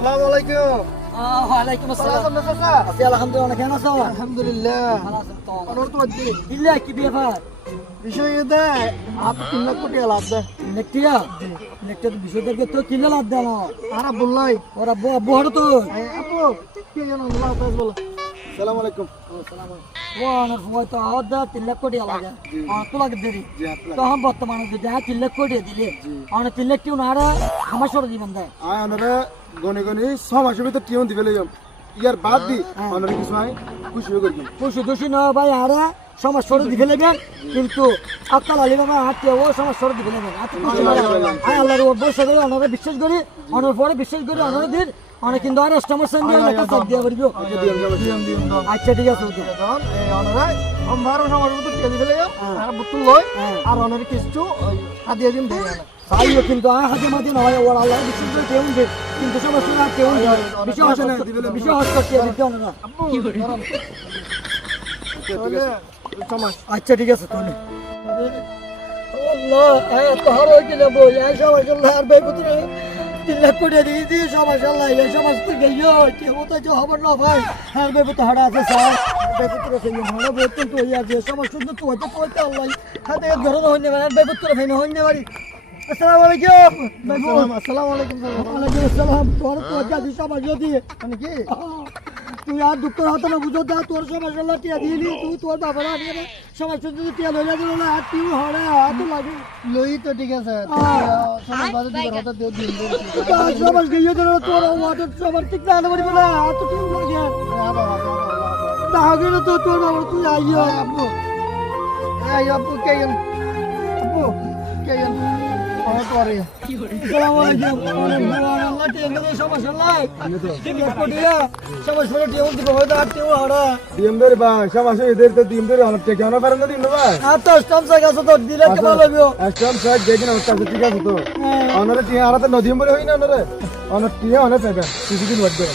আসসালামু আলাইকুম। ওয়ালাইকুম না চাচা? আছি আলহামদুলিল্লাহ কেন আছো আলহামদুলিল্লাহ। ভালো আছেন তো অনর তো ইল্লা কি ব্যাপার বিষয় এটা আপ তিন লাখ কোটি লাভ দে নেকটিয়া? নেকটিয়া তো বিষয়দেরকে তো কিলে লাভ দেন আর আব্দুল্লাহ? ওরা বড় তো আপু কে জানো আল্লাহ হাফেজ বলো। সালাম আলাইকুম। ওনার সময় তো আদা তিন লাখ কোটি লাগে। আর তো লাগে দেরি। তখন বর্তমানে যদি তিন লাখ কোটি দিলে আমার তিন লাখ কেউ না আমার সরে দিবেন দেয়। আয় গনে গনে ছ মাসের ভিতর টিউন দিবে লইম ইয়ার বাদ দি আনারা কিছু আয় খুশি হয়ে খুশি খুশি না ভাই আরে সমাজ সরে দিবে লাগবেন কিন্তু আক্কাল আলী বাবা হাতে ও সমাজ সরে দিবে লাগবেন আচ্ছা খুশি আয় আল্লাহর উপর বসে করে অনারে বিশ্বাস করি অনার পরে বিশ্বাস করি অনারে দিন অনেক কিন্তু আর কাছে দিয়া দাও আচ্ছা ঠিক আছে এই অনরা আমার সমাজ মতো কে দিবে আর বুতুল লয় আর অনর কিছু হাদিয়া দিম দেয় না কিন্তু আয় হাতে মাঝে নয়, ওর আল্লাহ বিশ্বাস করে কেউ দিন কিন্তু সমস্যা না কেউ বিষয় হস্ত বিষয় হস্ত কে দিতে ওনারা তাহলে আচ্ছা ঠিক আছে আর পুত্র তিন লাখ কোটি দিয়ে দিয়ে সমাজ আল্লাহ এই সমাজ তো গেইও কে মতো যে খবর না ভাই। আর পুত্র হাড়া আছে, স্যার। ভাই পুত্র সেই মনে বই তো হই আছে সমাজ শুদ্ধ তো হইতে, কইতে আল্লাহ। হাতে ধরে হইনে মানে ভাই হইনে বাড়ি আসসালামু আলাইকুম। আসসালামু আলাইকুম। ওয়ালাইকুম আসসালাম। তোর তো জাতি সমাজ যদি মানে কি? তুই আর দুঃখ হতো না বুঝো দা তোর সমস্যা টিয়া দিলি। তুই তোর বাবার আগে সমস্যা যদি টিয়া লইয়া দিল না আর তুই হরে হাত লাগে লই তো ঠিক আছে। সমাজ বাজে দিবার হঠাৎ দিও দিন তার গিয়ে দিল তোর ওয়াটার সবার ঠিক না আনতে পারবি না হাত তুই লাগে? তাহলে তো তোর বাবার তুই আইও আব্বু। এই আব্বু কে আব্বু কে গেল আমার তো আরে আসসালামু আলাইকুম। ওয়ালাইকুম আল্লাহ টিয়া দিলে সমস্যা নাই ঠিক আছে কোটিয়া সমস্যা টিয়া দিব হয়তো আর তুই হরে ডিএম ধরে বা ছ মাসে এদের তো ডিএম ধরে অনেক টেকে অনেক পারেন না দিন ভাই? আর তো স্টাম্প জায়গা আছে তো দিলে কেমন লাগবে একদম সাইড দেখি না ওটা ঠিক আছে তো। অনারে টিয়া আরাতে নদীম বলে হই না অনার টিয়া অনেক পাবে কিছুদিন বাদ দেবে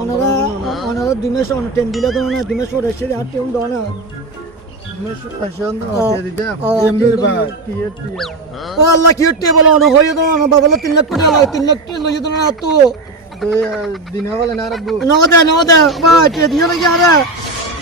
ওনারা ওনারা দুই মাস অনেক টাইম দিলে তো না দুই মাস পরে এসে আর টেম দাও না আল্লাহ কি হচ্ছে বলো অন হয়ে দাও না বাবা তিন লাখ কোটি তিন লাখ টাকা লইয়ে দাও না তো দিন হলে না রাখব নগদে নগদে বা দিও নাকি আরে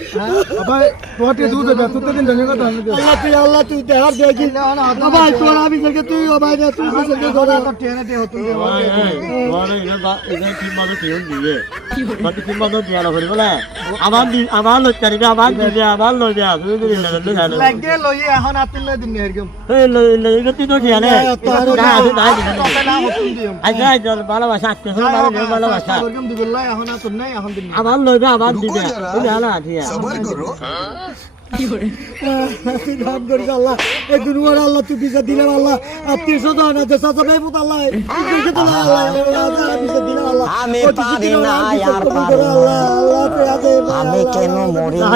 দিন দেওয়া মারে ধরে না তো দিও না দে না লাগে তো রাত তো তো আল্লাহ চাচা দেই বুঝি জায়গা আত্মীয় সব মারি দিলে দুগা দিলে আল্লাহ তুই আল্লাহ এটা করে দেই জিতলে সাইলো আর বগো সাইলো আল্লাহ উড়ল দে কি মিনে একদম বগিও তুই কি তোলে তো দিতে নাকি আবার তোতে দুধ দেবে তো দিন জানি কথা আমি আল্লাহ তুই আল্লাহ তুই দেহার দেখি বাবা তোর আমি থেকে তুই ও ভাই তুই থেকে ধরে তো টিয়ে টিয়ে হতো আমার দি- আমার লোক চারিবে আমার দিবে আমার লোক দেয়া তুই দিবি না তুই জানো লাগে লই এখন আতিল লই দিন এরকম এই লোক লোক তুই তো ঠিক আছে না তুই নাই দিবি না। তবে না হতো দিম আচ্ছা আচ্ছা ভালোবাসা আজকে শুনে ভালো নেই ভালোবাসা এরকম দিবলাই এখন আতুন নাই এখন দিন আমার লইবে আমার দিবে তুই জানো ঠিক আছে তুই ধান করিস আল্লাহ এই দুনিয়ার আল্লাহ তুই বিচার দিলে আল্লাহ আত্মীয় স্বজন আছে চাচা ভাই পুত আল্লাহ তুই তো আল্লাহ আল্লাহ বিচার দিলে আল্লাহ আমি পারি না আল্লাহ আল্লাহ আমি কেন মরি